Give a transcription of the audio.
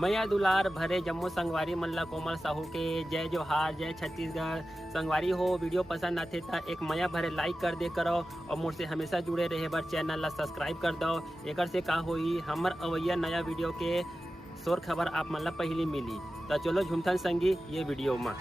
मैया दुलार भरे जम्मू संगवारी मन ला कोमल साहू के जय जोहार, जय छत्तीसगढ़। संगवारी हो वीडियो पसंद आथे तो एक मैया भरे लाइक कर दे करो और मुझसे हमेशा जुड़े रहे बर चैनल ला सब्सक्राइब कर दो। एकर से का होई हमर अवैया नया वीडियो के शोर खबर आप मन ला पहली मिली। तो चलो झुमथन संगी ये वीडियो में।